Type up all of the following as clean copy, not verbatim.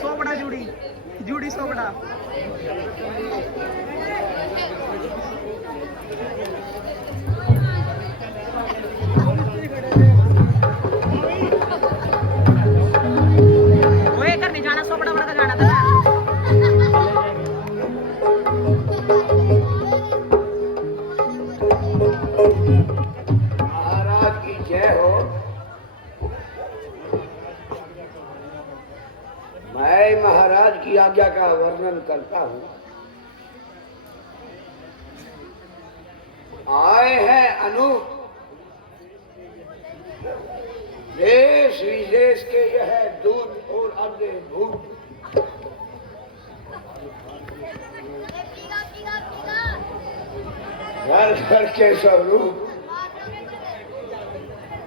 सोबड़ा जूड़ी जूड़ी सोबड़ा वो ये करने जाना सोबड़ा बड़ा का जाना था महाराज की जय हो। मैं महाराज की आज्ञा का वर्णन करता हूँ। आए हैं अनूप देश विदेश के यह दूत और अद्भुत घर घर के स्वरूप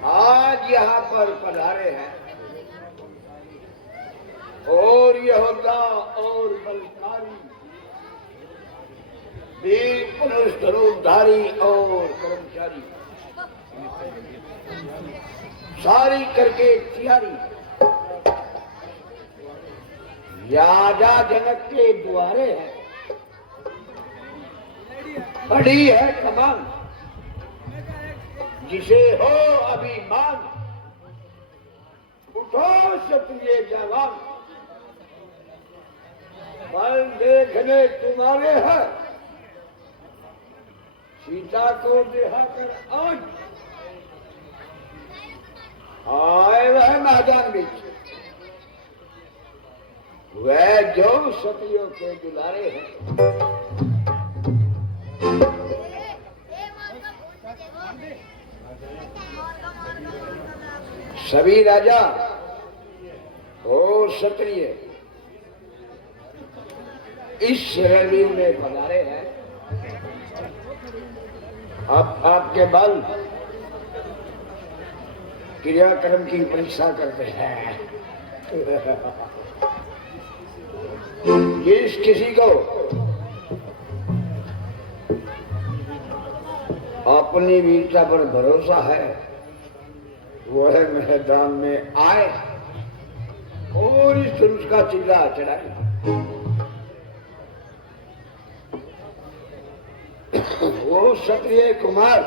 आज यहाँ पर पधारे हैं और यहोदा और बलकारी वीर पुरुष धनुर्धारी और कर्मचारी सारी करके तैयारी राजा जनक के द्वारे है। बड़ी है कमान जिसे हो अभिमान, उठो क्षत्रिय जवान, बल देखने तुम्हारे हैं, सीता को देहा कर आज आए वह मैदान बीच, वह जो क्षत्रियों के दुलारे हैं। सभी राजा और क्षत्रिय इस रणवीर में पधारे हैं। अब आपके बल क्रियाक्रम की परीक्षा करते हैं। जिस किसी को अपनी वीरता पर भरोसा है वह मैदान में आए और इस धनुष का चिल्ला चढ़ाए। वो क्षत्रिय कुमार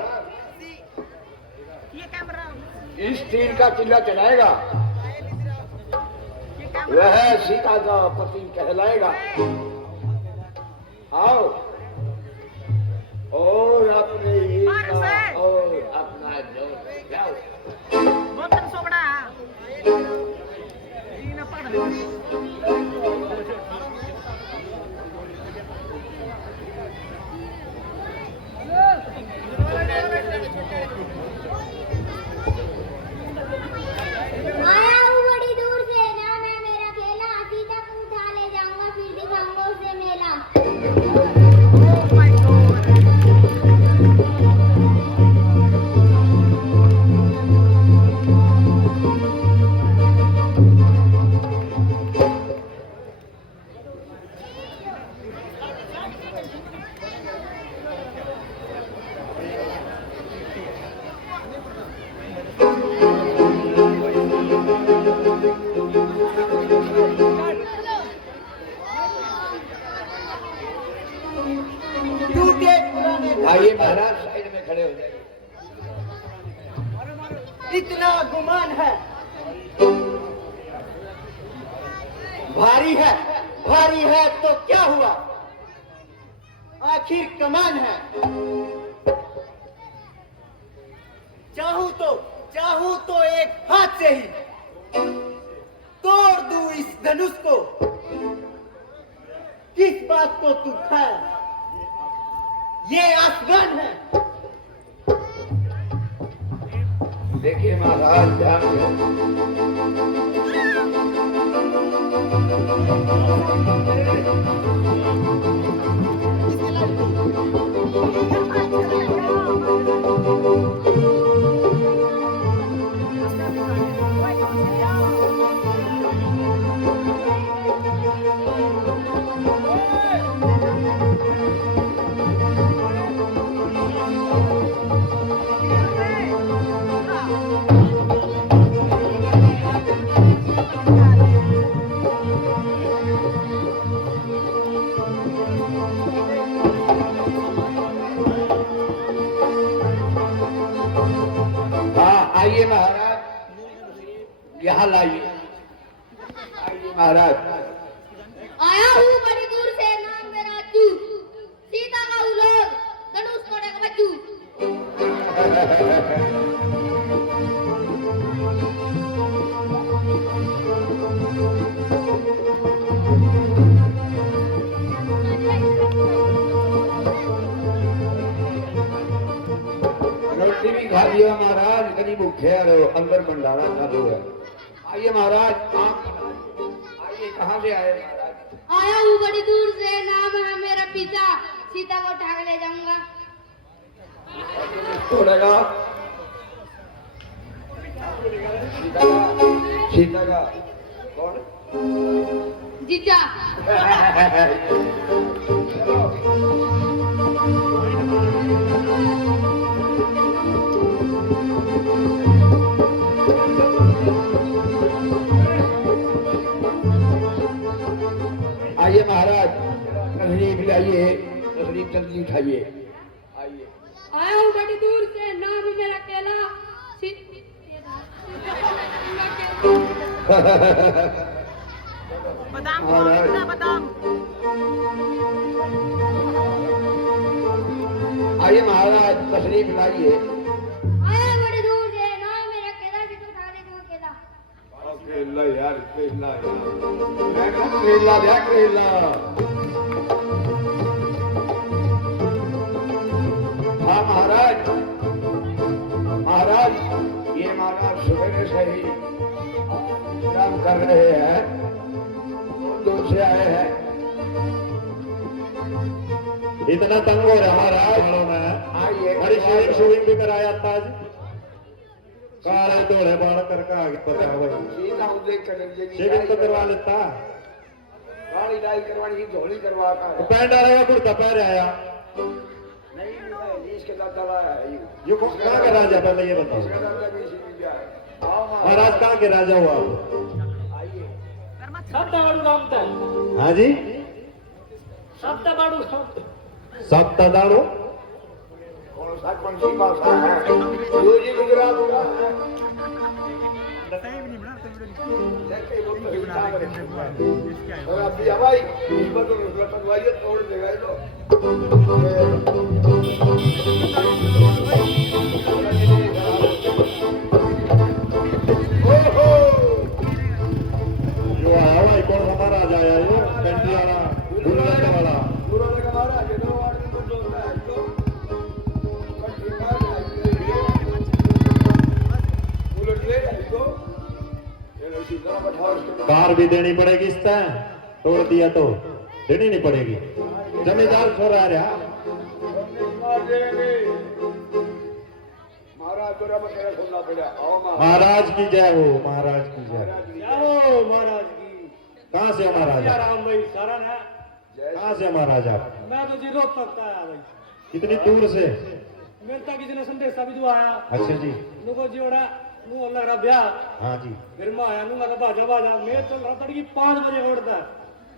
इस तीर का चिल्ला चढ़ाएगा, वह सीता का पति कहलाएगा। आओ और अपने वीरता और अपना जोश जाओ। आया हूँ बड़ी दूर से, नाम है मेरा खेला, सीता को उठा ले जाऊंगा, फिर दिखाऊंगा उसे मेला। आइए महाराज साइड में खड़े हो जाइए। इतना गुमान है, भारी है तो क्या हुआ, आखिर कमान है। चाहूं तो एक हाथ से ही तोड़ दूं इस धनुष को। किस बात को तू खाए, ये आसमान है। देखिए महाराज ध्यान दो। हाल आइए आइए महाराज। आया हूँ बड़ी दूर से, नाम मेरा तू, सीता का उलोग, धनुष तोड़े का बच्चू। रोटी भी खा लिया महाराज, कहीं भूखे रहो, अंदर भंडारा चालू है। आइए महाराज, आप आइए, कहाँ से आए महाराज? आया हूँ बड़ी दूर से, नाम है मेरा पिता, सीता को उठा के ले जाऊंगा। तोड़ेगा सीता का कौन? जीजा। आइए महाराज, तशरीफ लाइए, तशरीफ जल्दी उठाइए। आइए आया हूँ बड़ी दूर से, नाम है मेरा केला, महाराज आइए महाराज, तशरीफ लाइए। आया बड़ी दूर से, नाम मेरा केला, जिसको उठा ले जाऊंगा केला। केला यार, केला यार, मैं कहा केला दे, केला। हाँ महाराज, महाराज ये महाराज सुबह से ही काम कर रहे हैं, दूर से आए हैं। इतना तंग हो रहा महाराज, आइए बड़ी शेविंग शूविंग भी कराया था आज, काले धोले बाल करके आगे पता भाई, सीधा उदय कर शेविंग तो करवा लेता, गाड़ी डाई करवानी की धोली करवा का है। पैंट डालेगा कुर्ता पहन आया। नहीं नहीं, इसके साथ दवा है ये कहाँ के राजा, पहले ये बताओ इसके साथ भी इसी में है। आओ महाराज, कहाँ के राजा हुआ आप? आइए। हाँ जी, सप्तदाड़ू कौन सा कौन सी भाषा है? जो जी गुजरात होगा। देखिए, वो तो हिंसा है। और अभी हवाई इस पर तो लटकवाइए, तोड़ देगा ये तो। ओहो, जो आया भाई, कौन सा महाराज आया ये कैंटी वाला, गुलगंदा वाला? पूरा लगा मारा, ये दो आदमी को जोड़ रहा है इसको। उलट ले इसको। ये लो सीधा बैठाओ इसको। कार भी देनी पड़ेगी इस तरह, तोड़ दिया तो देनी नहीं पड़ेगी। जमींदार छोरा रहा महाराज तेरा मत तेरा सुनना पड़ा। आओ महाराज की जय हो, महाराज की जय। महाराज की कहाँ से हो महाराज? राम भाई सारा ना, कहाँ से हो महाराज आप? मैं तो जी रोज तक आया भाई, कितनी दूर से? मेरे तक किसी ने संदेशा भी जो आया, अच्छा जी, नुको जोड़ा नु लग रहा ब्याह, हाँ जी। फिर मैं आया नु लगा बाजा बाजा, मैं तो रात तड़की 5 बजे उठता है,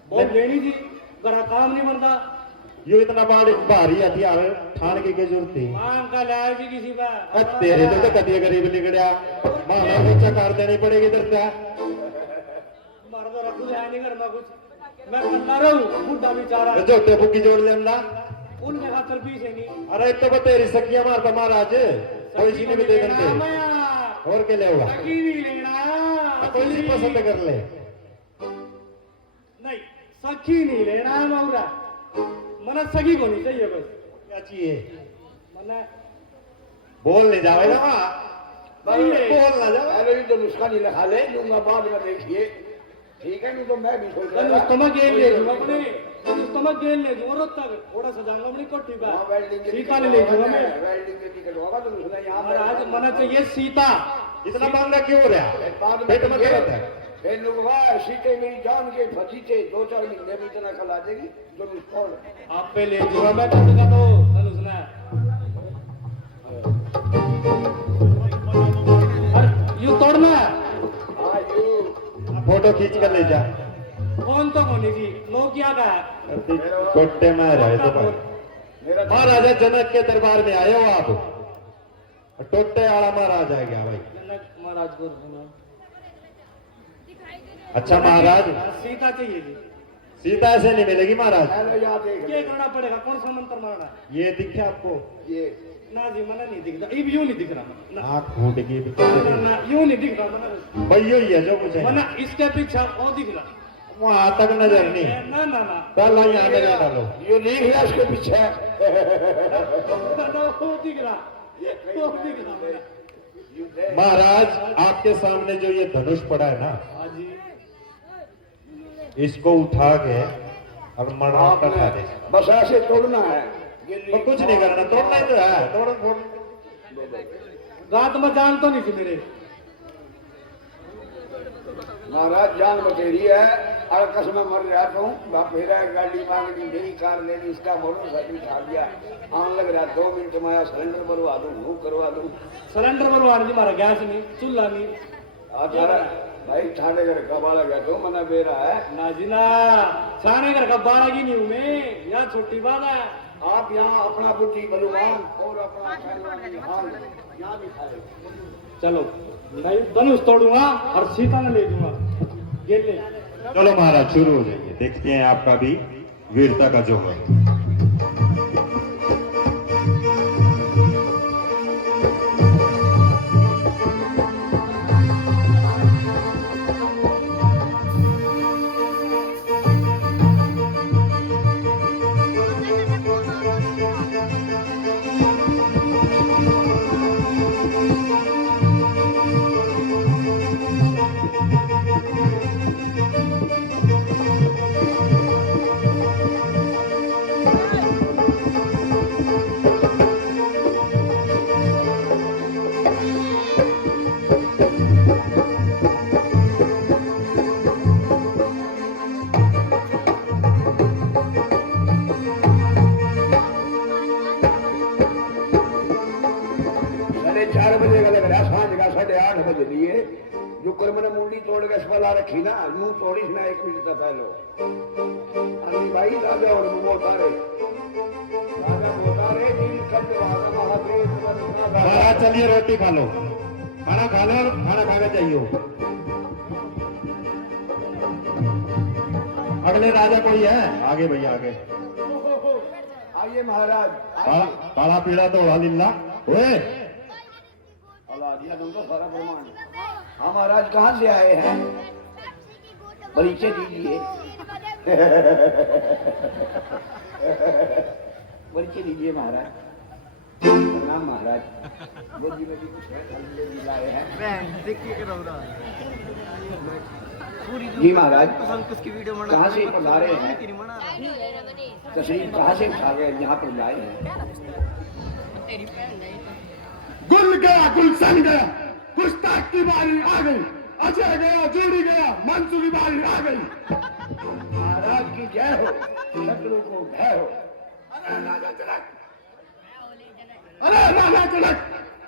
बहुत लेनी थी, घर काम नहीं बनता, यो इतना भारी हथियार ठान के जरूरत थी? काम का लाया भी किसी का अब तेरे तो कतिया गरीब निकलिया, माना बच्चा कार देनी पड़ेगी इधर से। मारा तो रखू है नहीं घर में कुछ, मैं करता रहूं, बुढ़ा बेचारा, जो ते बुकी जोड़ लेना। उनके हाथ चल पीछे नहीं, अरे तो तेरी सखिया मारता महाराज, कोई सी नहीं भी दे देंगे और के ले हुआ, सखी नहीं लेना, कोई नहीं पसंद कर ले। नहीं सखी नहीं लेना है मौरा, मना सखी को नहीं चाहिए बस। क्या चाहिए? मना बोल नहीं जावे ना वहाँ, बोल ना जावे। पहले ही तो नुस्खा नहीं लिखा ले दूंगा, बाद में देखिए, ठीक है? नहीं तो मैं भी सोच रहा था। स्टमक गेल ले दूंगा अपने, स्टमक गेल ले दूंगा रोज तक, थोड़ा सजाऊंगा अपनी कोठी का, वहाँ वेल्डिंग के सीता ले ले दूंगा मैं। वेल्डिंग के टिकट होगा तो नुस्खा यहाँ महाराज मना चाहिए सीता, इतना महंगा क्यों रहा? बाद पेट में में दर्द है। फिर लोग वाह सीटे मेरी जान के फंसी थे, 2-4 महीने में इतना कल आ जाएगी जो नुस्खा आप पे ले दूंगा मैं कोठी का, तो सुना अरे यू तोड़ना है, फोटो खींच कर ले जा। कौन तो होने की लोग क्या का है? कोट्टे में रहे तो भाई। मेरा महाराजा जनक के दरबार में आए हो आप, टोटे वाला महाराज आ गया भाई। जनक महाराज को सुना, अच्छा महाराज, सीता चाहिए जी। सीता ऐसे नहीं मिलेगी महाराज। पहले यहाँ देख क्या ले। करना पड़ेगा? कौन सा मंत्र मारना है? ये दिखे आपको? ये ना जी मना नहीं दिख रहा, यूं नहीं दिख रहा ना, आँख फूट गई। ना, ना, यूं नहीं दिख रहा मना, भाई यही है जो कुछ है। मना इसके पीछे वो दिख रहा। वहां तक नजर नहीं। ना ना ना पहला यहाँ नजर डालो। ये लिख लिया इसके पीछे। ना, वो दिख रहा, वो दिख रहा मना। महाराज आपके सामने जो ये धनुष पड़ा है ना, हाँ जी, इसको उठा के और मड़ा कर खा दे। बस ऐसे तोड़ना है। ये और कुछ नहीं करना, तोड़ना ही तो है। तोड़ फोड़। रात में जान तो नहीं थी मेरे। महाराज जान बतेरी है, अड़कस में मर जाता हूँ। बाप मेरा गाड़ी मांगनी, मेरी कार लेनी, इसका मोटरसाइकिल खा गया। आने लग रहा 2 मिनट में आया, सिलेंडर भरवा दूँ, वो करवा दूँ। सिलेंडर भरवाने जी मारा, गैस नहीं, चूल्हा नहीं। अठारा भाई ठाणे घर का बाला गया तो मना बेरा है। ना जी ना, सारे घर का बारगी नहीं हूँ मैं, यह छोटी बात है। आप यहाँ अपना बुद्धि बलवान और अपना हाल यहाँ भी खा लो। चलो मैं धनुष तोड़ूंगा और सीता ने ले दूंगा। ये ले। चलो महाराज शुरू हो जाइए, देखते हैं आपका भी वीरता का जो है। साढ़े 4 बजे का लग रहा, सांझ का 8:30 बजे लिए। जो कर मैंने मुंडी तोड़ के अस्पताल रखी ना, मुंह तोड़ी ना 1 मिनट तक पहले। अरे भाई राजा और वो तारे, राजा बोतारे नीलकंठ वाला महादेव महाराज चलिए रोटी खा लो, खाना खा लो और खाना खा के जाइए। अगले राजा कोई है? आगे भैया आगे। आइए महाराज। काला पीला धोला लीला। ओए दिया तुमको सारा प्रमाण। हाँ महाराज कहाँ से आए हैं? परिचय दीजिए। परिचय दीजिए महाराज। प्रणाम महाराज। गोदी में भी कुछ है, खाली ले लाए हैं। जी महाराज कहाँ से पधारे हैं? तशरीफ कहाँ से उठा गए यहाँ पर लाए हैं? गुल गया गुलशन गया, गुस्ताख की बारी आ गई। अजय गया, जोड़ी गया, मंसू की बारी आ गई। महाराज की जय हो, शत्रु को भय हो। अरे राजा जनक, अरे राजा जनक,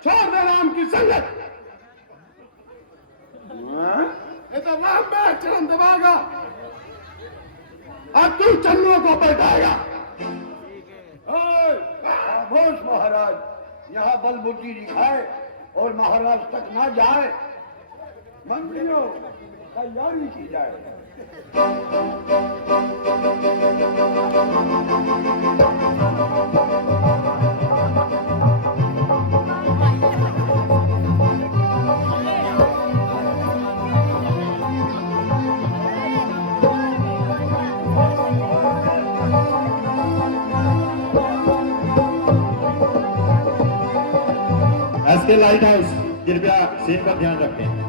छोड़ दे राम की संगत। ये तो राम में चरण दबाएगा और तू चन्नों को बैठाएगा। खामोश महाराज, यहाँ बलबुद्धि दिखाए और महाराज तक ना जाए। मंत्रियों तैयारी की जाए। एसके लाइट हाउस कृपया सीन पर ध्यान रखें।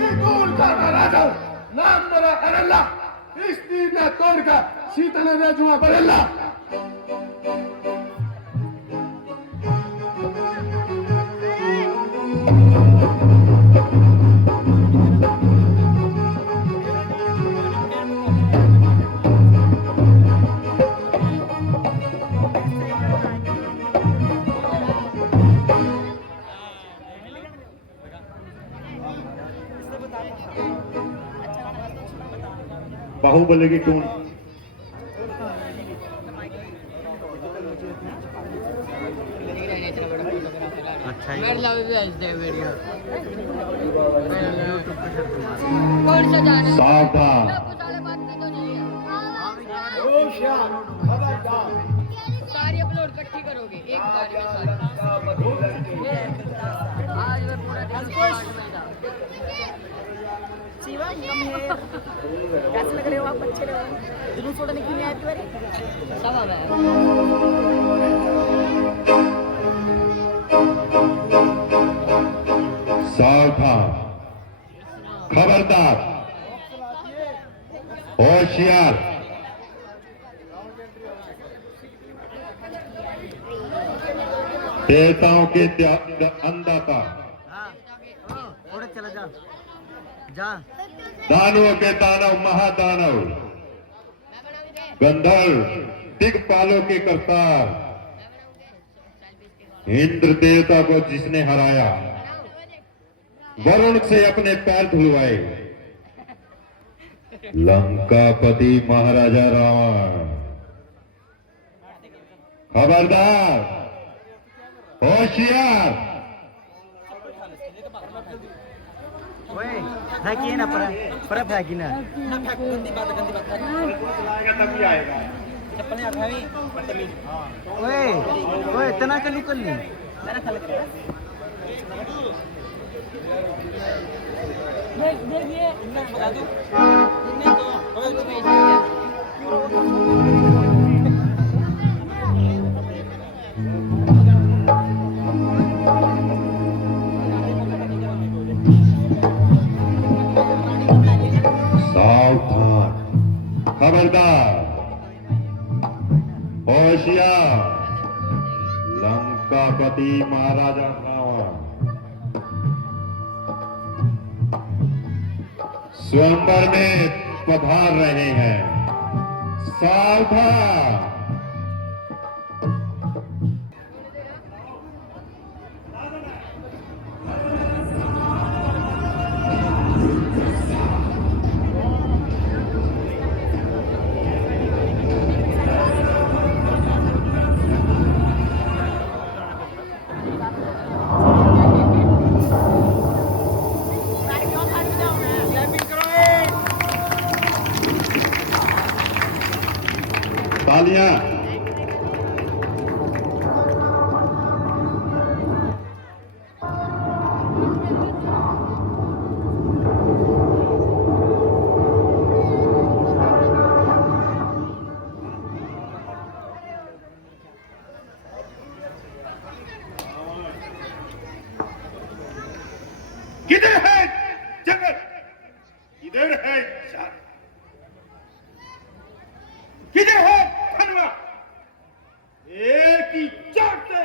बिल्कुल करना राजा नाम मेरा अरल्ला इस तीर ने तोड़कर सीता ने दे जुआ बरल्ला बाहुबली की टून कौन सा जाना सावधान होशियार खबरदार सारी अपलोड इकट्ठी करोगे एक बार में सारी आज मैं पूरा दिन स्मार्ट में था शिवा कम है कैसे लग रहे हो आप अच्छे रहो जुलूस फोटो नहीं क्यों आए तुम्हारे सब है सावधान खबरदार होशियार देवताओं के अन्नदाता चला जा जा दानवों के दानव महादानव गंधर्व दिग्पालों के करतार इंद्र देवता को जिसने हराया वरुण से अपने पैर धुलवाए लंकापति महाराजा रावण खबरदार होशियार है कि ना पर है कि ना ओए ओए इतना कलू कर ली सावधान खबरदार होशियार लंकापति महाराजा रावण स्वयंवर में पधार रहे हैं सावधान तालियां किधर है जगत किधर है जात किधर है धनवा एक ही चाट से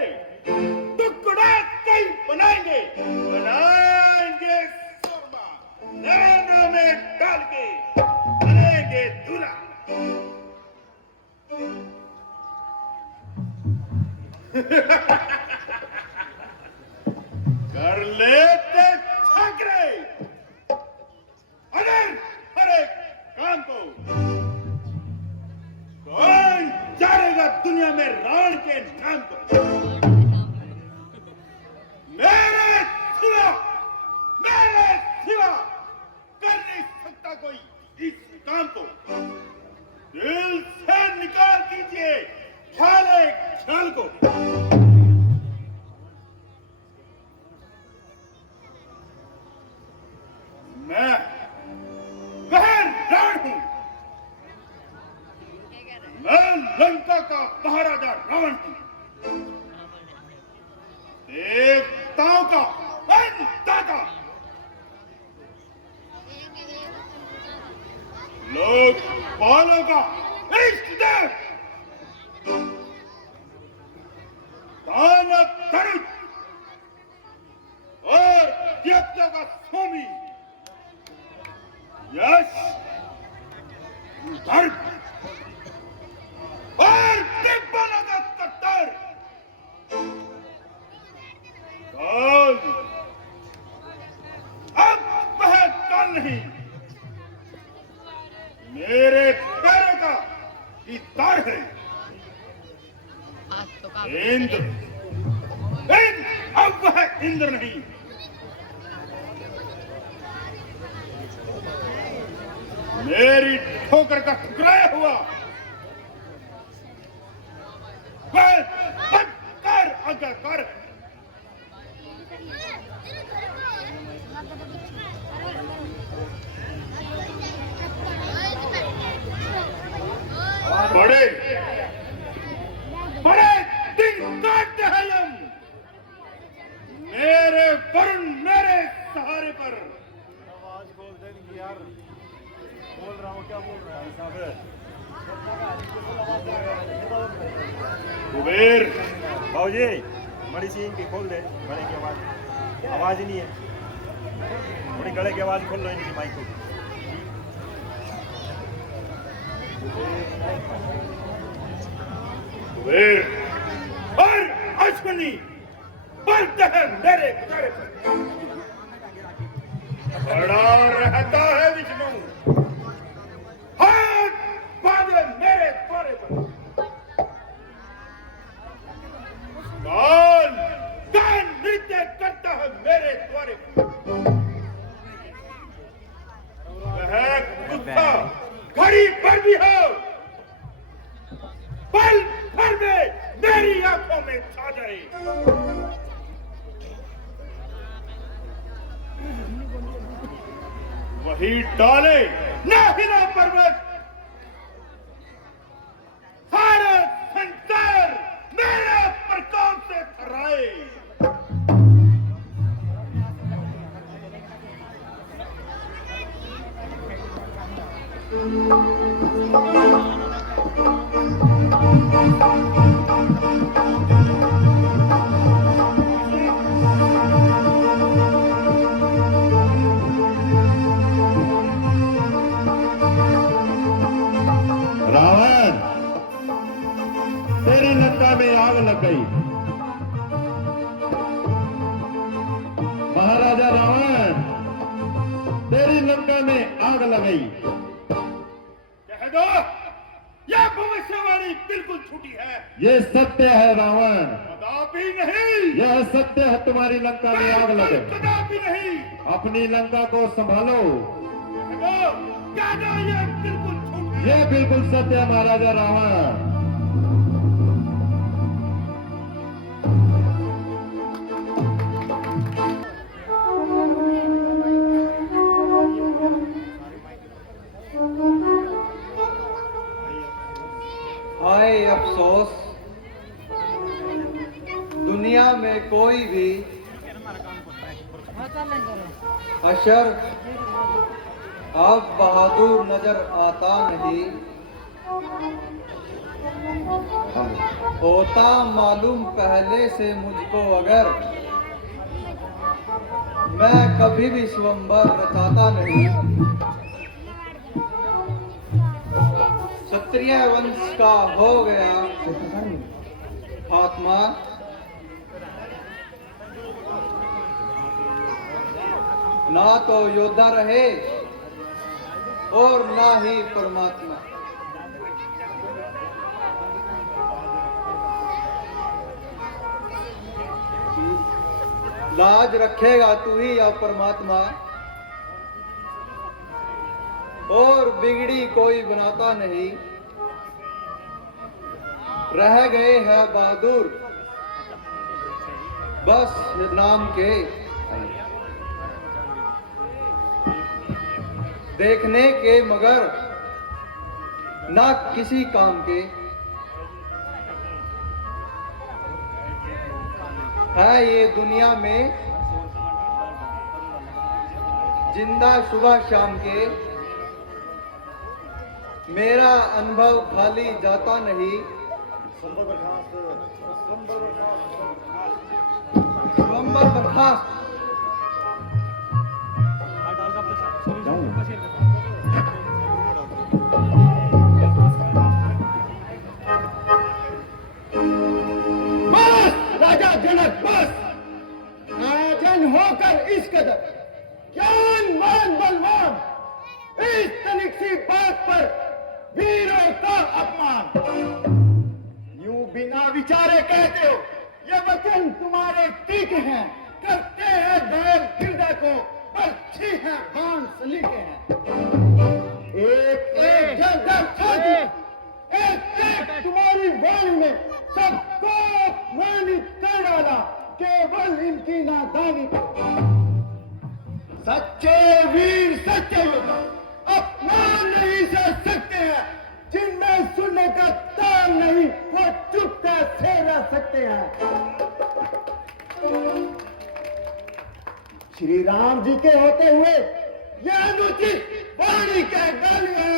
टुकड़ा कई बनाएंगे सुरमा नैना में डाल के बनेंगे दूल्हा कर लेते छाकरे अगर हर एक काम को कौन जानेगा दुनिया में रावण के नाम को मेरे सिवा कर नहीं सकता कोई इस काम को दिल से निकाल दीजिए ख्याल को मैं वह रावण हूं मैं लंका का महाराजा रावण हूं देवताओं का अन्नदाता बालों का इष्ट देव, दानव धनुष और देवता का स्वामी, यश धर्म और दिव्याना का कट्टर काल, अब वह काल नहीं, मेरे पैरों का तार है। आज तो काफी इंद्र, अब वह इंद्र नहीं, मेरी ठोकर का ठुकराया हुआ वह कर आज्ञाकार है। बड़े बड़े दिन काटते हैं हम, मेरे वरुण मेरे सहारे पर। आवाज खोल दे यार, बोल रहा हूँ, क्या बोल रहा है साहब? कुबेर, बाबूजी बड़ी सी इनकी खोल दे, गले की आवाज ही नहीं है, थोड़ी गले की आवाज खोल लो इनकी माइक को। कुबेर और अश्विनी बलते हैं मेरे घर पर। बड़ा रहता है विष्णु, हाथ बांधे मेरे द्वारे पर। काल कान नृत्य करता है मेरे द्वारे पर। वह गुस्सा घड़ी पर भी हो, पल भर में मेरी आंखों में छा जाए। वही डाले ना हिला पर्वत, सारा संसार मेरे प्रकोप से थर्राए। रावण, तेरी लंका में आग लग गई। महाराजा रावण, तेरी लंका में आग लग गई। कह दो, यह भविष्यवाणी बिल्कुल झूठी है। ये सत्य है रावण, कदापि नहीं, यह सत्य है, तुम्हारी लंका में आग लगे। कदापि नहीं। अपनी लंका को संभालो। कह दो, यह बिल्कुल झूठ है। ये बिल्कुल सत्य है महाराजा रावण। हाय अफसोस, दुनिया में कोई भी अशर अब बहादुर नजर आता नहीं। होता मालूम पहले से मुझको अगर, मैं कभी भी स्वयंवर रचाता नहीं। क्षत्रिय वंश का हो गया खात्मा, ना तो योद्धा रहे और ना ही परमात्मा। लाज रखेगा तू ही या परमात्मा, और बिगड़ी कोई बनाता नहीं। रह गए हैं बहादुर बस नाम के, देखने के मगर ना किसी काम के। है ये दुनिया में जिंदा सुबह शाम के, मेरा अनुभव खाली जाता नहीं। नवंबर बर्खास्त। बस राजा जनक बस। आजन होकर इस कदर ज्ञानवान बलवान, इस तनिक सी बात पर वीरों का अपमान। यूं बिना विचारे कहते हो ये वचन तुम्हारे ठीक हैं, करते हैं बैल हृदय को, अच्छी है बाण सलीके हैं। एक एक जर्जर छाती, एक एक तुम्हारी वाणी में सबको मानित कर डाला, केवल इनकी नादानी को। सच्चे वीर सच्चे योद्धा अपमान नहीं सह सकते हैं, जिनमें सुनने का ताल नहीं वो चुप कैसे रह सकते हैं। श्री राम जी के होते हुए यह अनुचित वाणी कह डाली है,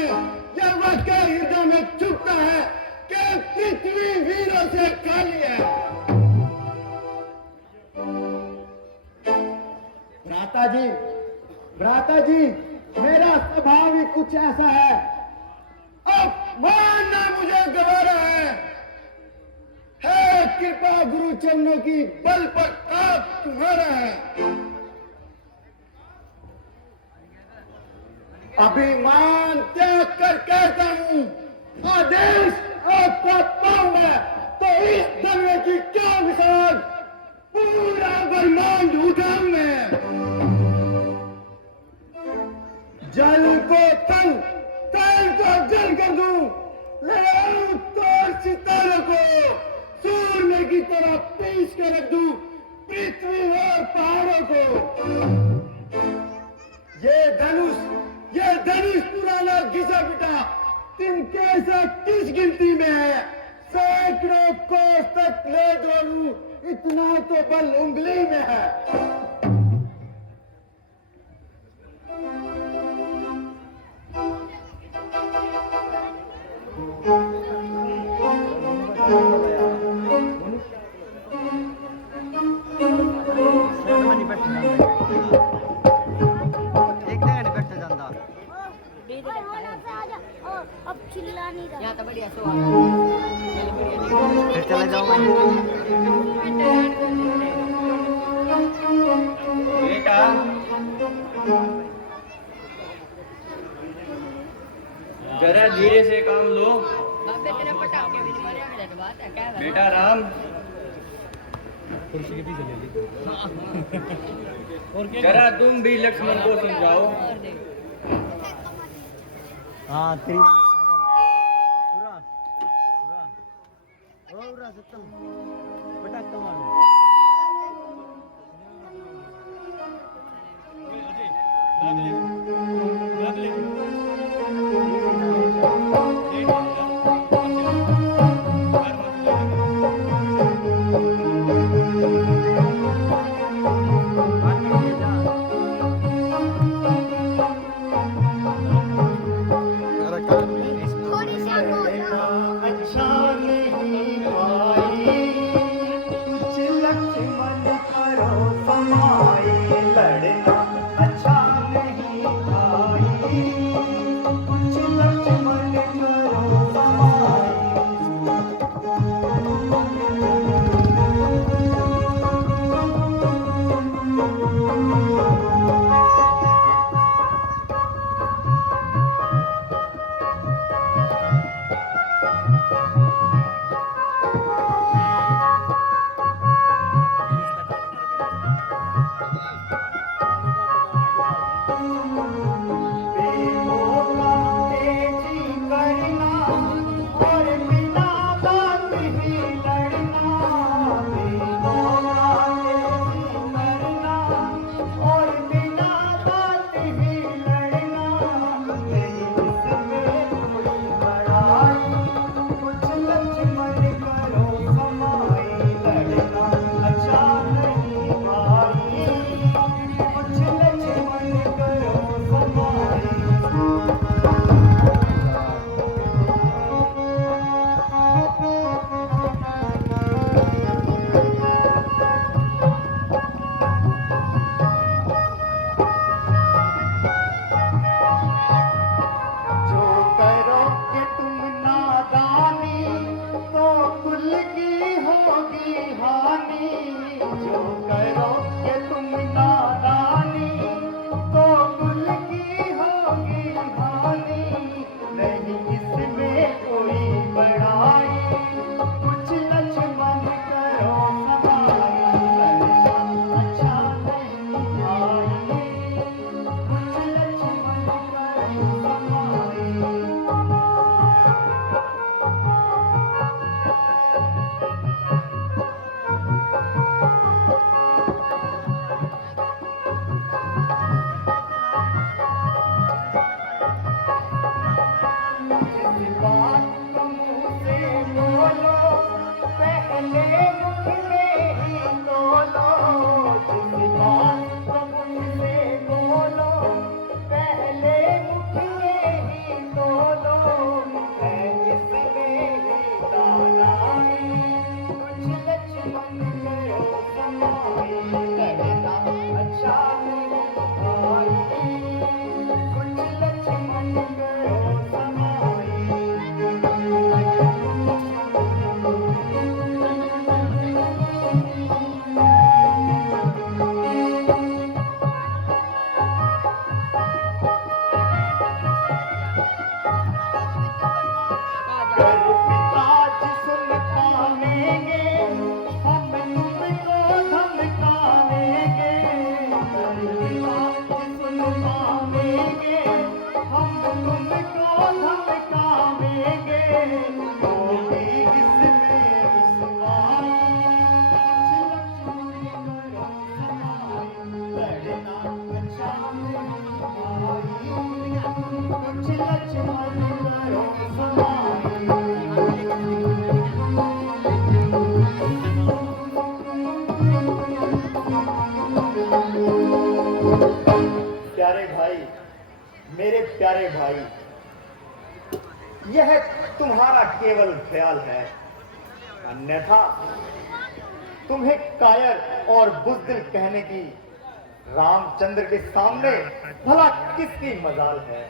यह वाक्य हृदय में चुपता है कि पृथ्वी वीरों से खाली है। भ्राता जी मेरा स्वभाव ही कुछ ऐसा है, अब मानना मुझे गवारा है कृपा गुरु चरणों की, बल पर आप तुम्हारा है। अभिमान त्याग कर कहता हूँ, आदेश आपका पाऊंगा तो इस धर्म की क्या मिसाल, पूरा ब्रह्मांड उठाऊं मैं। जल को तल, तल को जल कर दूं, ले आऊं तो सितारों को सूर्य की तरह पीस कर रख दूं पृथ्वी और पहाड़ों को। ये धनुष पुराना घिसा पिटा तिनके से किस गिनती में है, सैकड़ों कोस तक ले दौड़ूं इतना तो बल उंगली में है। अब चिल्ला नहीं रहा। यहाँ तो बढ़िया सो फिर चले जाऊंगा। बेटा जरा धीरे से काम लो। बाबे तेरे पटाखे भी नहीं मारे, अगले तो बात है क्या है? बेटा राम, कुर्सी के पीछे ले ली। जरा तुम भी लक्ष्मण को समझाओ। और देख। हाँ तेरी थोड़ी सी आगे हो जाओ। अच्छा नहीं भाई, कुछ लक्ष्मण करो समाए लड़ना। अच्छा नहीं भाई, कुछ लक्ष्मण करो समाए। अच्छा नहीं भाई, कुछ लक्ष्मण करो समाए। कुछ लक्ष्मण करो समाई। प्यारे भाई, मेरे प्यारे भाई, यह तुम्हारा केवल ख्याल है, अन्यथा तुम्हें कायर और बुज़दिल कहने की रामचंद्र के सामने भला किसकी मजाल है।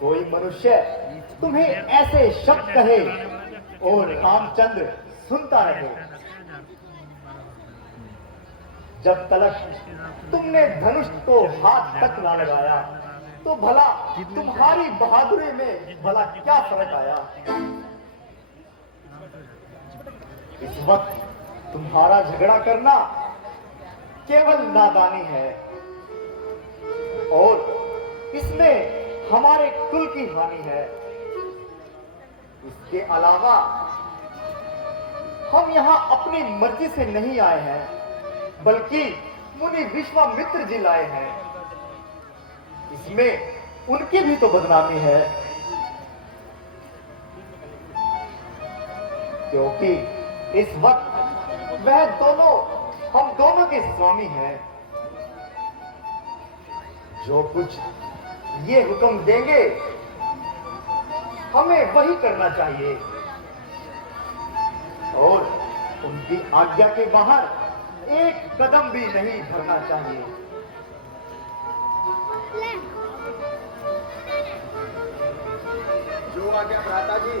कोई मनुष्य तुम्हें ऐसे शब्द कहे और रामचंद्र सुनता रहे। जब तलक तुमने धनुष को हाथ तक ना लगाया तो भला तुम्हारी बहादुरी में भला क्या फर्क आया। इस वक्त तुम्हारा झगड़ा करना केवल नादानी है और इसमें हमारे कुल की हानि है। इसके अलावा हम यहां अपनी मर्जी से नहीं आए हैं, बल्कि मुनि विश्वामित्र जी लाए हैं। इसमें उनकी भी तो बदनामी है, क्योंकि इस वक्त वह दोनों हम दोनों के स्वामी हैं। जो कुछ ये हुक्म देंगे हमें वही करना चाहिए और उनकी आज्ञा के बाहर एक कदम भी नहीं धरना चाहिए। जो आज्ञा भ्राता जी।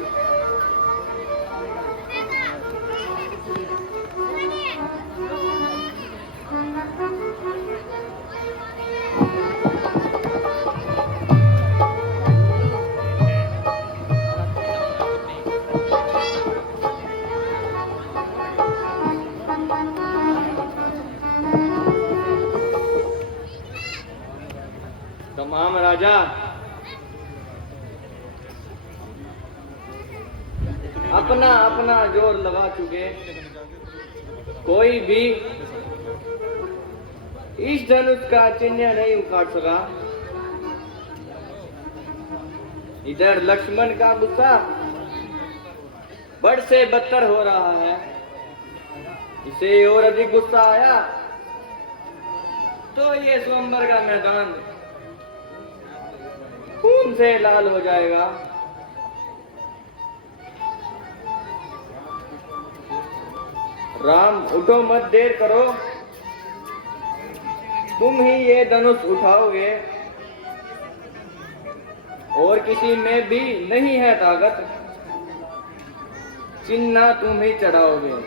तमाम राजा अपना अपना जोर लगा चुके, कोई भी इस धनुष का चिन्ह नहीं उखाड़ सका। इधर लक्ष्मण का गुस्सा बड़ से बदतर हो रहा है। इसे और अधिक गुस्सा आया तो ये स्वयंवर का मैदान खून से लाल हो जाएगा। राम उठो, मत देर करो, तुम ही ये धनुष उठाओगे और किसी में भी नहीं है ताकत, चिन्ह तुम ही चढ़ाओगे।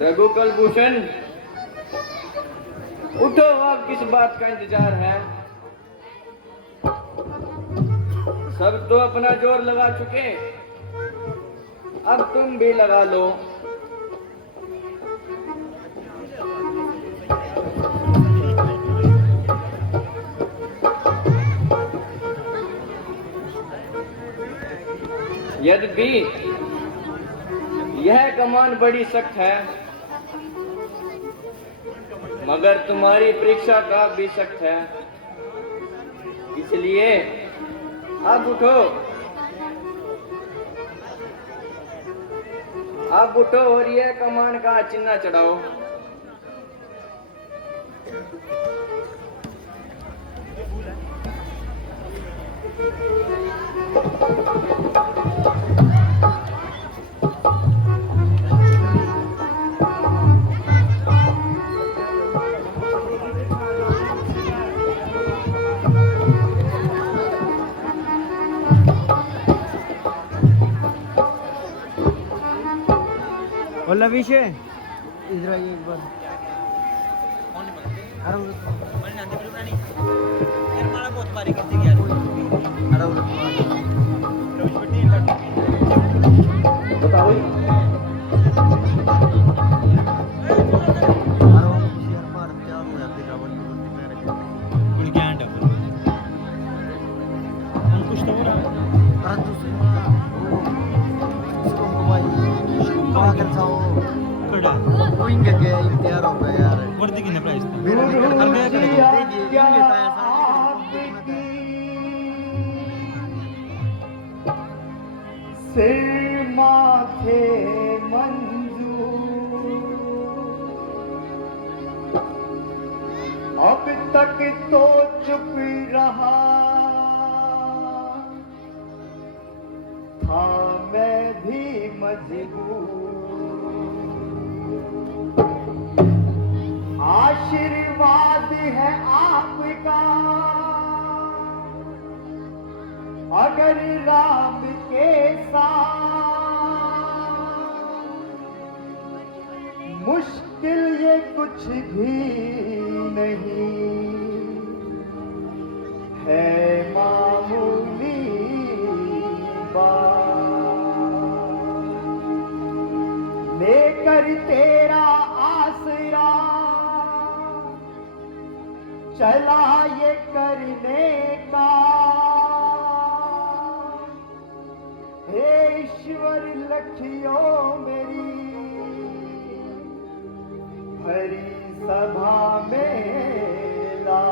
रघुकुल भूषण उठो, अब किस बात का इंतजार है। सब तो अपना जोर लगा चुके, अब तुम भी लगा लो। यद्यपि यह कमान बड़ी सख्त है, मगर तुम्हारी परीक्षा का भी सख्त है। इसलिए अब उठो, अब उठो और यह कमान का चिन्ह चढ़ाओ। विषय इधर आइए एक बार। सिर माथे मंजूर, अब तक तो चुप रहा था मैं भी मजबूर। आशीर्वाद है आपका अगर राम के साथ, मुश्किल ये कुछ भी नहीं है, मामूली बात। लेकर तेरा आसरा चला ये करने का, हे ईश्वर लखियों मेरी भरी सभा में ला।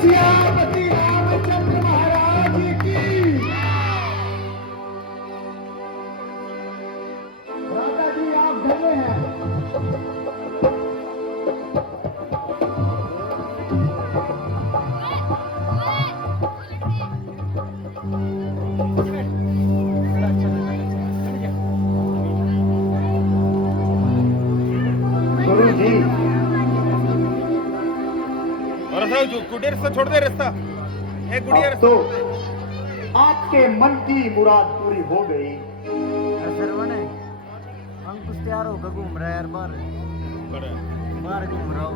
सियापति रामचंद्र महाराज की। राजा जी आप धन्य हैं। गुरु जी कुटीर से छोड़ दे रास्ता, एक गुड़िया तो आपके मन की मुराद पूरी हो गई। सरवने हम कुछ तैयार होकर घूम रहे यार, बाहर बाहर घूम रहा हूँ,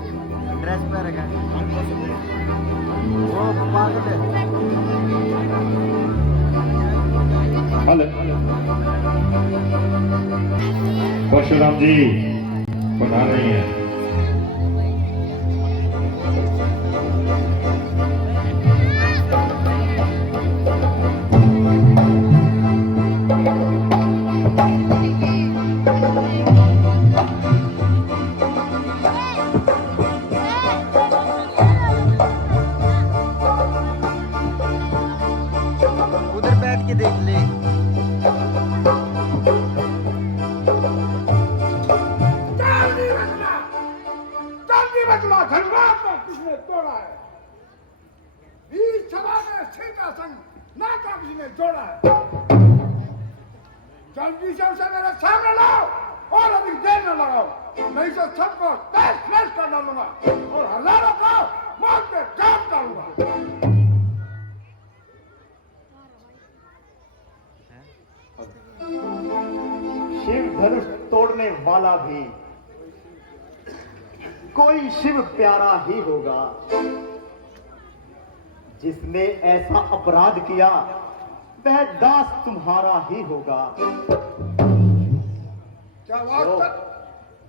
ड्रेस पहन रखा है। वो पागल है। हेलो परशुराम जी बता रही हैं। उधर बैठ के देख ले। धनबाद में किसने तोड़ा है? बीच सभा में सीता संग नाका किसने जोड़ा है? जल्दी से उसे मेरे सामने लाओ और अभी देर न लगाओ, नहीं तो सबको तहस नहस कर डालूंगा और हजारों को मौत पे जाम डालूंगा। शिव धनुष तोड़ने वाला भी कोई शिव प्यारा ही होगा। जिसने ऐसा अपराध किया वह दास तुम्हारा ही होगा। क्या वास्तव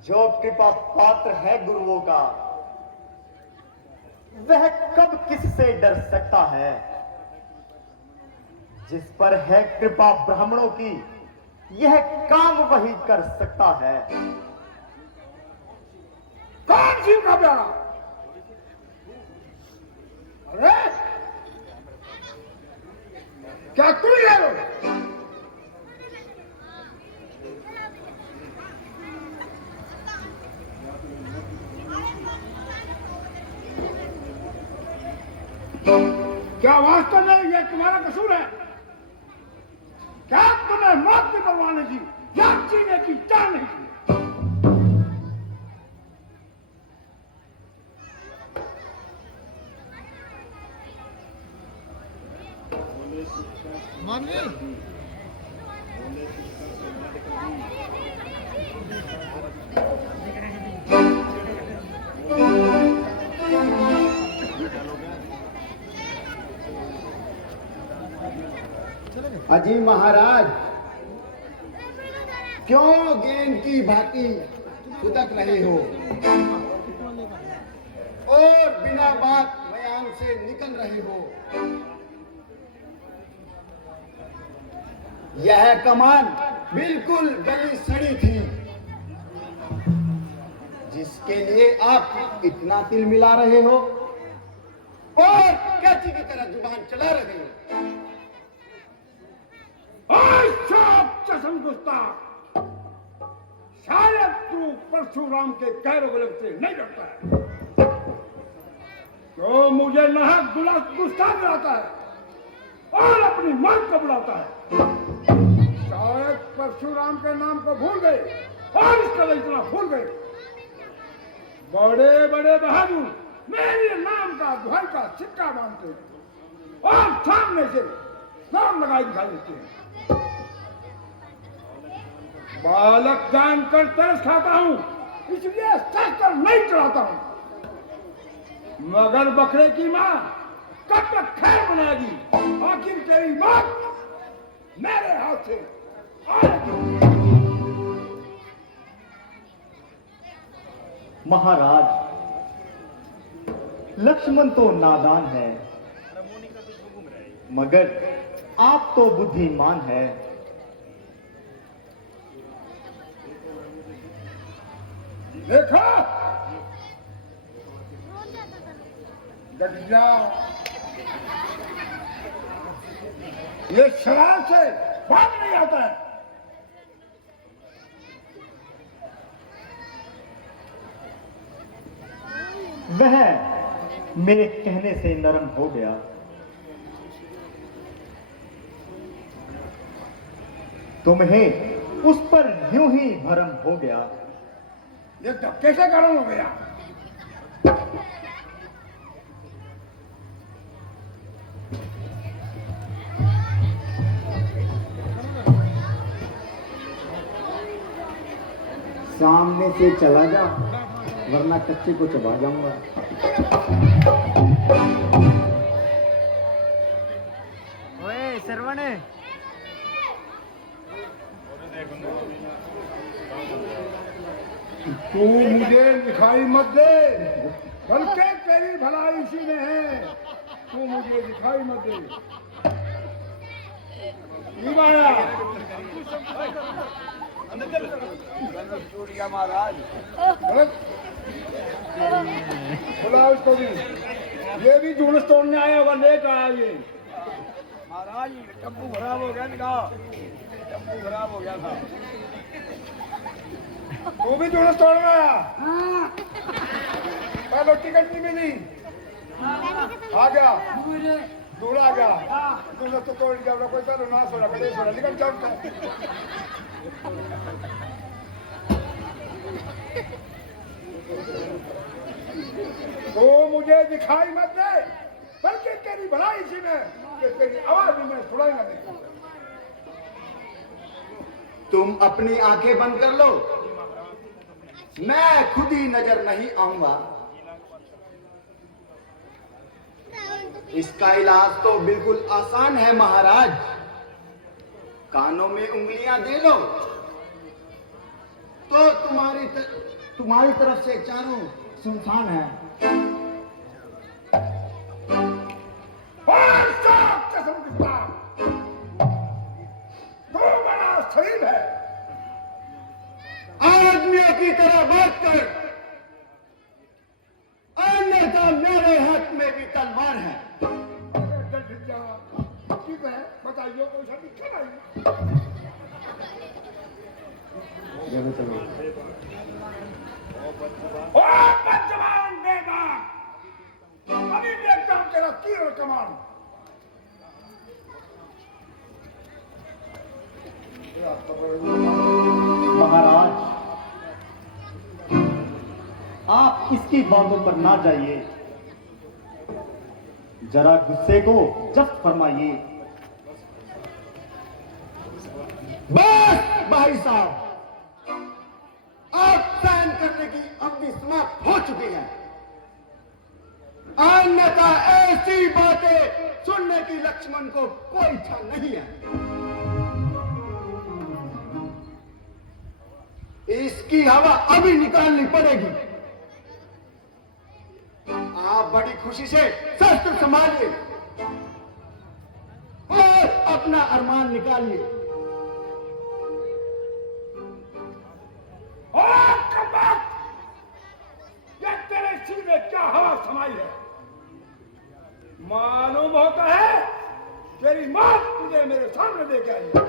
जो कृपा पात्र है गुरुओं का, वह कब किससे डर सकता है। जिस पर है कृपा ब्राह्मणों की, यह काम वही कर सकता है। कौन शिव का प्यारा? अरे क्या तुम ही है लोग? क्या वास्तव में यह तुम्हारा कसूर है? क्या तुम्हें मौत की परवाह नहीं थी या जीने की चाह नहीं थी? अजी महाराज, क्यों गेंद की भांति फुदक रहे हो और बिना बात बयान से निकल रहे हो। यह कमान बिल्कुल गली सड़ी थी, जिसके लिए आप इतना तिल मिला रहे हो और कैची की तरह जुबान चला रहे हो। गुस्ताख, शायद तू परशुराम के कैरोगलम से नहीं डरता है, जो मुझे नाहक गुस्ताख बनाता है और अपनी मौत को बुलाता है। शायद परशुराम के नाम को भूल गए और इसका इतना भूल गए। बड़े बड़े बहादुर मेरे नाम का दुहाई का सिक्का मानते हैं और सामने से नाम लगाई दिखाई देते हैं। बालक जानकर तरस खाता हूं, इसलिए शस्त्र नहीं चलाता हूं। मगर बकरे की मां कब तक खैर बनाएगी? आखिर तेरी मौत मेरे हाथ से आएगी। महाराज, लक्ष्मण तो नादान है, मगर आप तो बुद्धिमान है। देखो, गठिया ये शराब से बात नहीं आता है। वह मेरे कहने से नरम हो गया। तुम्हें उस पर यूं ही भरम हो गया। ये धक्के से गर्म हो गया। सामने से चला जा, वरना कच्चे को चबा जाऊंगा। ओए सरवण, तू मुझे दिखाई मत दे, बल्कि तेरी भलाई इसी में है। तू मुझे दिखाई मत दे। महाराज बुला उसको भी, ये भी जुलूस तोड़ने आया होगा, लेट आया ये। महाराज टप्पू खराब हो गया, निकाह टप्पू खराब हो गया था। वो भी जुलूस तोड़ गया। पहले टिकट नहीं मिली, आ गया दूर आ गया, जुलूस तो तोड़ गया। कोई पहले ना सोना पहले सोना निकल जाओ। तो मुझे दिखाई मत दे, बल्कि तेरी भलाई इसी में कि तेरी आवाज भी मैं सुनाई ना दे। तुम अपनी आंखें बंद कर लो, मैं खुद ही नजर नहीं आऊंगा। इसका इलाज तो बिल्कुल आसान है महाराज। कानों में उंगलियां दे लो तो तुम्हारी तरफ से चारों सुनसान है। तो बड़ा शरीर है, आदमियों की तरह बात कर, अन्यथा मेरे हाथ में भी तलवार है। ठीक है, बताइए कोई सा दिक्कत आई? जवान बेटा, अभी देखता हूं तेरा तीर और कमान। महाराज, आप इसकी बातों पर ना जाइए, जरा गुस्से को जब्त फरमाइए। बस भाई साहब, आप सहन करने की अवधि समाप्त हो चुकी है। अन्यथा ऐसी बातें सुनने की लक्ष्मण को कोई इच्छा नहीं है। इसकी हवा अभी निकालनी पड़ेगी। आप बड़ी खुशी से शस्त्र संभालिए और अपना अरमान निकालिए। ये तेरे सिर में क्या हवा समाई है? मालूम होता है तेरी मां तुझे मेरे सामने लेके आई है।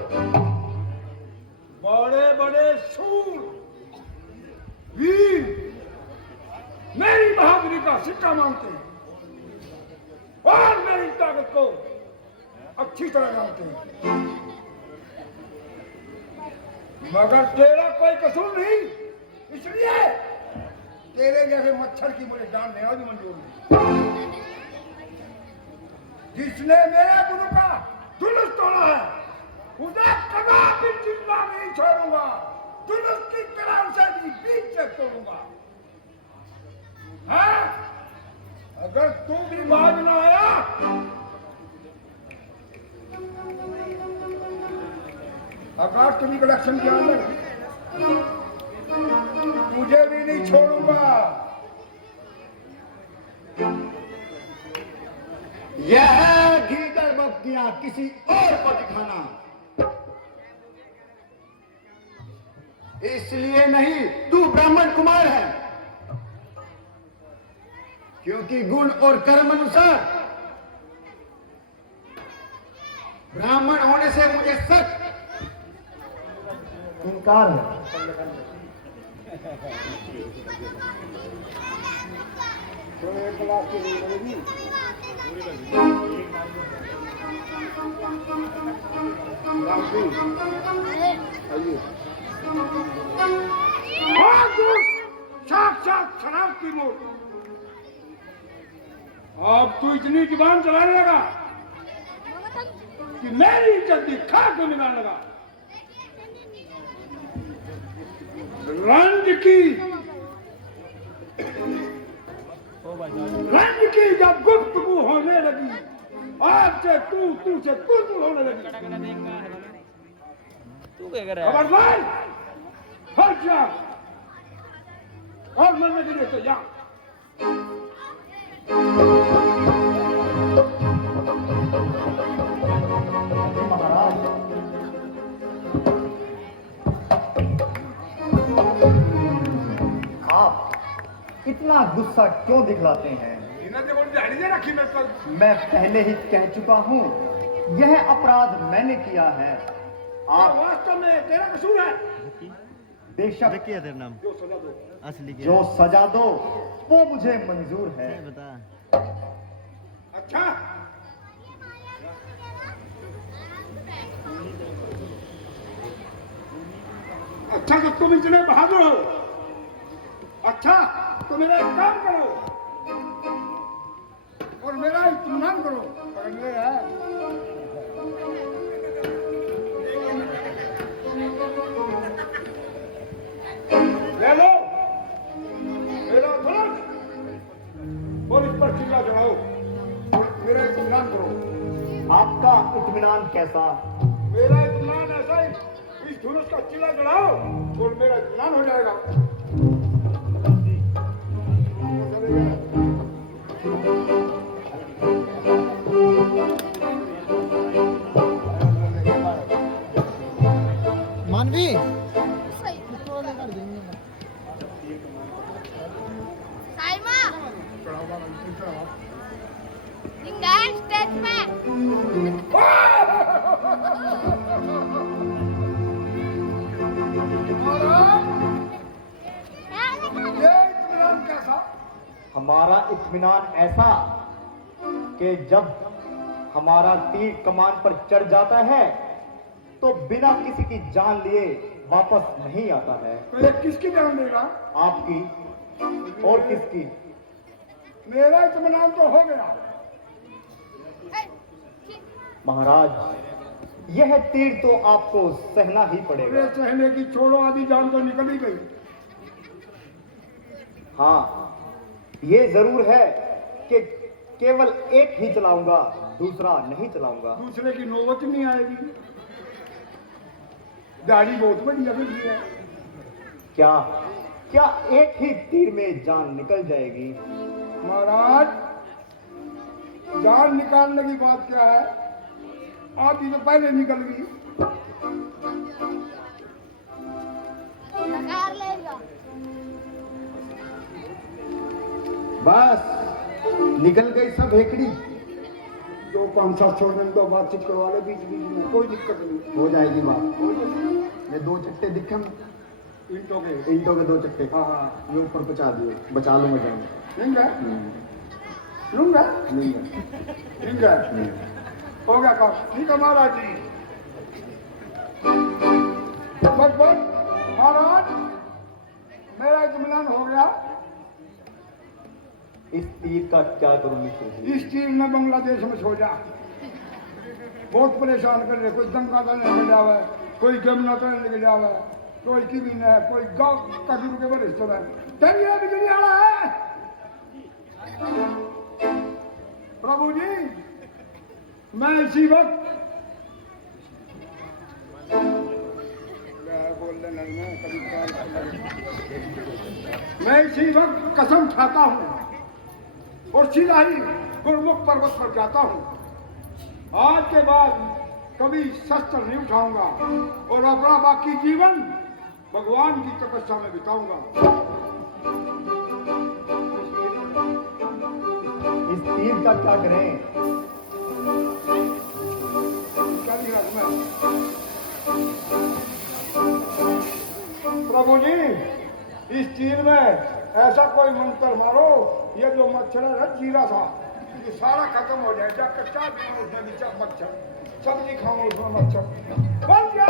बड़े बड़े शूर वीर मेरी बहादुरी का सिक्का मांगते हैं और मेरी ताकत को अच्छी तरह जानते हैं, मगर तेरा कोई कसूर नहीं, इसलिए तेरे जैसे मच्छर की मुझे जान लेना भी मंजूर नहीं। जिसने मेरे गुरु का जुलूस तोड़ा है उसे कदापि जिंदा नहीं छोड़ूंगा, जुलूस की तरह उसे भी बीच से तोड़ूंगा। हाँ? अगर तू भी बाज ना आया आकाश तुम्हें कलेक्शन किया तुझे भी नहीं छोड़ूंगा। यह गीदड़ बत्तियां किसी और को दिखाना, इसलिए नहीं तू ब्राह्मण कुमार है, क्योंकि गुण और कर्म अनुसार ब्राह्मण होने से मुझे सच इनकार है। साक्षात शराब की मोट, अब तू इतनी जुबान चलाने लगा कि मेरी इज्जत भी खाक में मिलाने लगा। रंज की जब गुफ्तगू होने लगी, आज से तू से तू होने लगी। तू क्या कर रहा है? खबरदार हट जा और मरने के लिए तैयार। आप इतना गुस्सा क्यों दिखलाते हैं? मैं पहले ही कह चुका हूँ, यह अपराध मैंने किया है। आप वास्तव में तेरा कसूर है। बेशक क्या तेरा नाम? असली क्या? जो सजा दो वो मुझे मंजूर है। बता। अच्छा अच्छा तो तुम इतने बहादुर हो। अच्छा तो मेरा एक काम करो और मेरा इत्मीनान करो। ले लो मेरा धनुष और इस पर चिल्ला चढ़ाओ और मेरा इत्मीनान करो। आपका इत्मीनान कैसा? मेरा इत्मीनान ऐसा ही, इस धनुष का चिल्ला चढ़ाओ और मेरा इत्मीनान हो जाएगा। मानवी साइमा इंग्लैंड स्टेट में ये इत्मीनान कैसा? हमारा इत्मीनान ऐसा कि जब हमारा तीर कमान पर चढ़ जाता है तो बिना किसी की जान लिए वापस नहीं आता है। तो ये किसकी जान देगा? आपकी और किसकी? मेरा इत्मीनान तो हो गया। महाराज, यह तीर तो आपको सहना ही पड़ेगा। मेरे सहने की छोड़ो, आधी जान तो निकल ही गई। हाँ, ये जरूर है कि केवल एक ही चलाऊंगा, दूसरा नहीं चलाऊंगा। दूसरे की नौबत नहीं आएगी। गाड़ी बहुत बढ़िया मिली है। क्या क्या एक ही तीर में जान निकल जाएगी? महाराज, जान निकालने की बात क्या है, आधी तो पहले निकल गई। बस निकल गई सब हेकड़ी। दो 5-7 छोड़ने दो, बातचीत करवा ले बीच बीच में, कोई दिक्कत नहीं। हो जाएगी बात। मैं 2 चट्टे दिखे, ईंटों के ईंटों के 2 चट्टे। हाँ हाँ, ये ऊपर पहुंचा दिए, बचा लूंगा जाऊंगा। नहीं गए लूंगा, नहीं नहीं गए, हो गया काम। ठीक है महाराज जी, बस बस महाराज, मेरा इत्मीनान हो गया। इस तीर का क्या करूंगी? इस तीर में बांग्लादेश में सो जा। बहुत परेशान कर रहे, कोई गंगा तो नहीं निकल जावे, कोई जमुना तो नहीं निकल जावे, कोई की भी नहीं, कोई गाँव का भी रुके बड़े रिश्तेदार। चलिए बिजली आ रहा है प्रभु जी। मैं इसी वक्त मैं इसी वक्त कसम खाता हूं और सीधा ही गुरुमुख पर्वत पर जाता हूं। आज के बाद कभी शस्त्र नहीं उठाऊंगा और अपना बाकी जीवन भगवान की तपस्या में बिताऊंगा। इस तीर का क्या करें? प्रभु जी, इस तीर में ऐसा कोई मंत्र मारो, ये जो मच्छर है जीरा था, ये सारा खत्म हो जाए। क्या कच्चा भी उसमें भी मच्छर, सब्जी खाओ उसमें मच्छर बन गया।